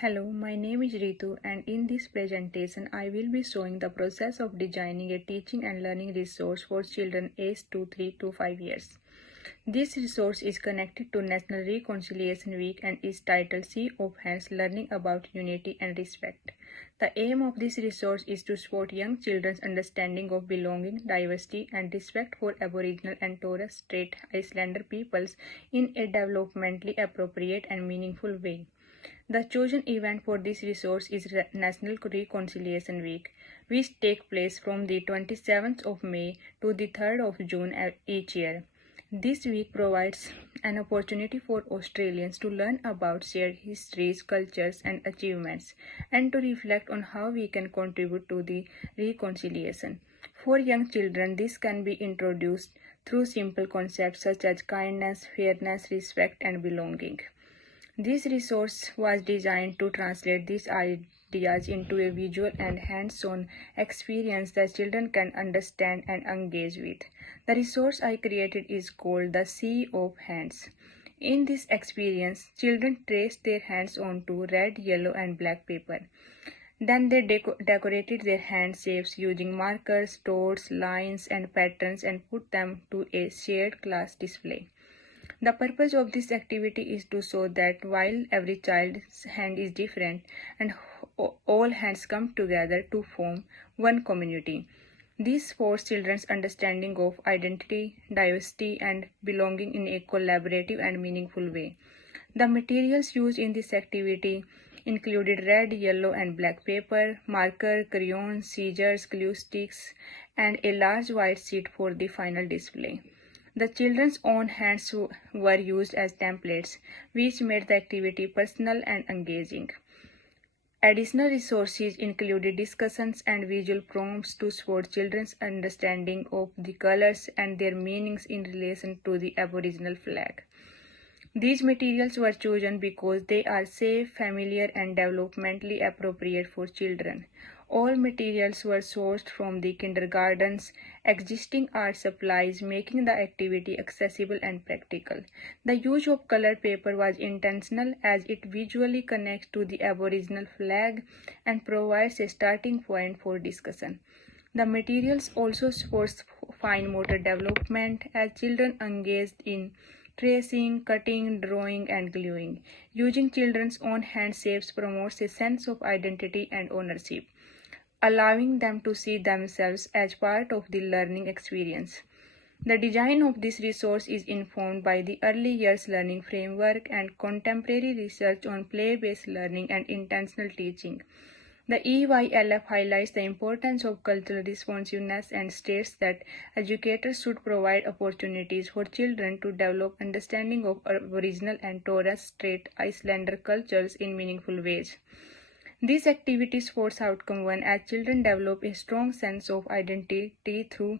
Hello, my name is Ritu, and in this presentation I will be showing the process of designing a teaching and learning resource for children aged 3 to 5 years. This resource is connected to National Reconciliation Week and is titled Sea of Hands Learning About Unity and Respect. The aim of this resource is to support young children's understanding of belonging, diversity, and respect for Aboriginal and Torres Strait Islander peoples in a developmentally appropriate and meaningful way. The chosen event for this resource is National Reconciliation Week, which takes place from the 27th of May to the 3rd of June each year. This week provides an opportunity for Australians to learn about shared histories, cultures, and achievements, and to reflect on how we can contribute to the reconciliation. For young children, this can be introduced through simple concepts such as kindness, fairness, respect, and belonging. This resource was designed to translate these ideas into a visual and hands-on experience that children can understand and engage with. The resource I created is called the Sea of Hands. In this experience, children traced their hands onto red, yellow, and black paper. Then they decorated their hand shapes using markers, dots, lines, and patterns and put them to a shared class display. The purpose of this activity is to show that while every child's hand is different and all hands come together to form one community. This supports children's understanding of identity, diversity, and belonging in a collaborative and meaningful way. The materials used in this activity included red, yellow, and black paper, marker, crayons, scissors, glue sticks, and a large white sheet for the final display. The children's own hands were used as templates, which made the activity personal and engaging. Additional resources included discussions and visual prompts to support children's understanding of the colors and their meanings in relation to the Aboriginal flag. These materials were chosen because they are safe, familiar, and developmentally appropriate for children. All materials were sourced from the kindergarten's existing art supplies, making the activity accessible and practical. The use of colored paper was intentional as it visually connects to the Aboriginal flag and provides a starting point for discussion. The materials also support fine motor development as children engaged in tracing, cutting, drawing, and gluing. Using children's own hand shapes promotes a sense of identity and ownership, allowing them to see themselves as part of the learning experience. The design of this resource is informed by the Early Years Learning Framework and contemporary research on play-based learning and intentional teaching. The EYLF highlights the importance of cultural responsiveness and states that educators should provide opportunities for children to develop understanding of Aboriginal and Torres Strait Islander cultures in meaningful ways. These activities supports outcome 1 as children develop a strong sense of identity through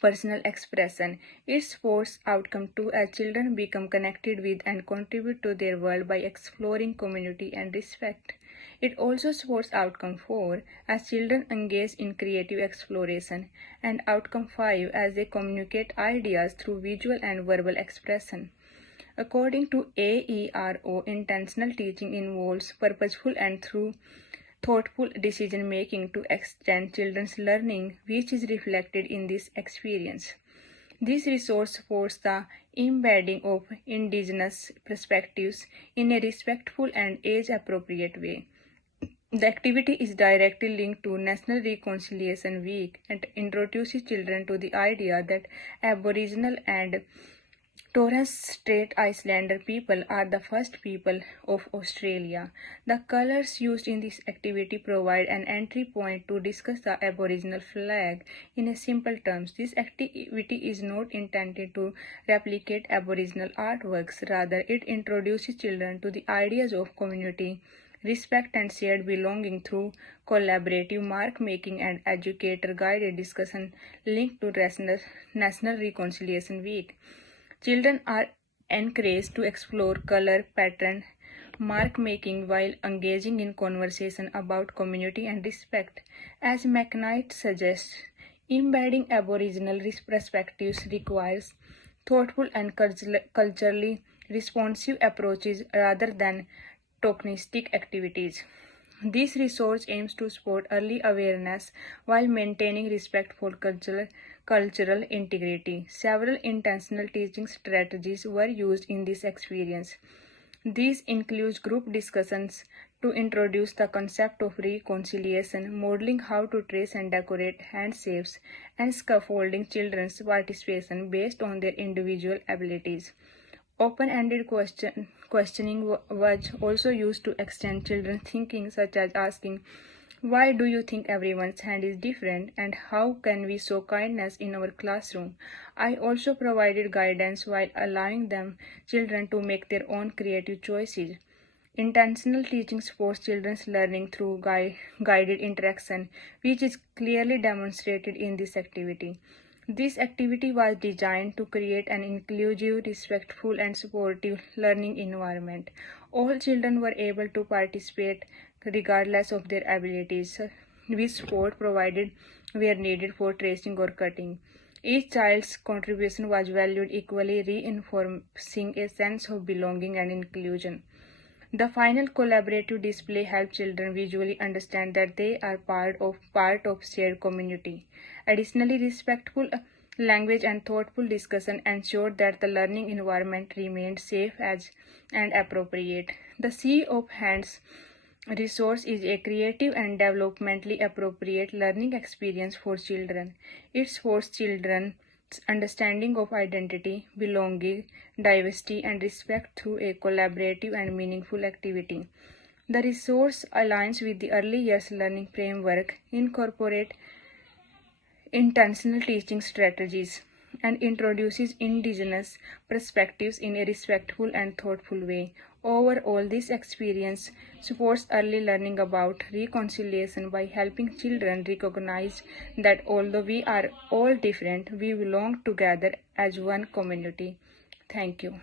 personal expression. It supports outcome 2 as children become connected with and contribute to their world by exploring community and respect. It also supports outcome 4 as children engage in creative exploration, and outcome 5 as they communicate ideas through visual and verbal expression. According to AERO, intentional teaching involves purposeful and thoughtful decision making to extend children's learning, which is reflected in this experience. This resource supports the embedding of indigenous perspectives in a respectful and age-appropriate way. The activity is directly linked to National Reconciliation Week and introduces children to the idea that Aboriginal and Torres Strait Islander people are the first people of Australia. The colours used in this activity provide an entry point to discuss the Aboriginal flag in simple terms. This activity is not intended to replicate Aboriginal artworks, rather it introduces children to the ideas of community, respect and shared belonging through collaborative mark making and educator-guided discussion linked to National Reconciliation Week. Children are encouraged to explore color, pattern, mark making while engaging in conversation about community and respect. As McKnight suggests, embedding Aboriginal perspectives requires thoughtful and culturally responsive approaches rather than tokenistic activities. This resource aims to support early awareness while maintaining respect for cultural integrity. Several intentional teaching strategies were used in this experience. These include group discussions to introduce the concept of reconciliation, modeling how to trace and decorate handsafes, and scaffolding children's participation based on their individual abilities. Open-ended questioning was also used to extend children's thinking, such as asking, "Why do you think everyone's hand is different?" and "How can we show kindness in our classroom?" I also provided guidance while allowing children to make their own creative choices. Intentional teaching supports children's learning through guided interaction, which is clearly demonstrated in this activity. This activity was designed to create an inclusive, respectful, and supportive learning environment. All children were able to participate regardless of their abilities, with support provided where needed for tracing or cutting. Each child's contribution was valued equally, reinforcing a sense of belonging and inclusion. The final collaborative display helped children visually understand that they are part of shared community. Additionally, respectful language and thoughtful discussion ensured that the learning environment remained safe and appropriate. The Sea of Hands resource is a creative and developmentally appropriate learning experience for children. It supports children's understanding of identity, belonging, diversity, and respect through a collaborative and meaningful activity. The resource aligns with the early years learning framework, incorporate intentional teaching strategies, and introduces indigenous perspectives in a respectful and thoughtful way. Overall, this experience supports early learning about reconciliation by helping children recognize that although we are all different, we belong together as one community. Thank you.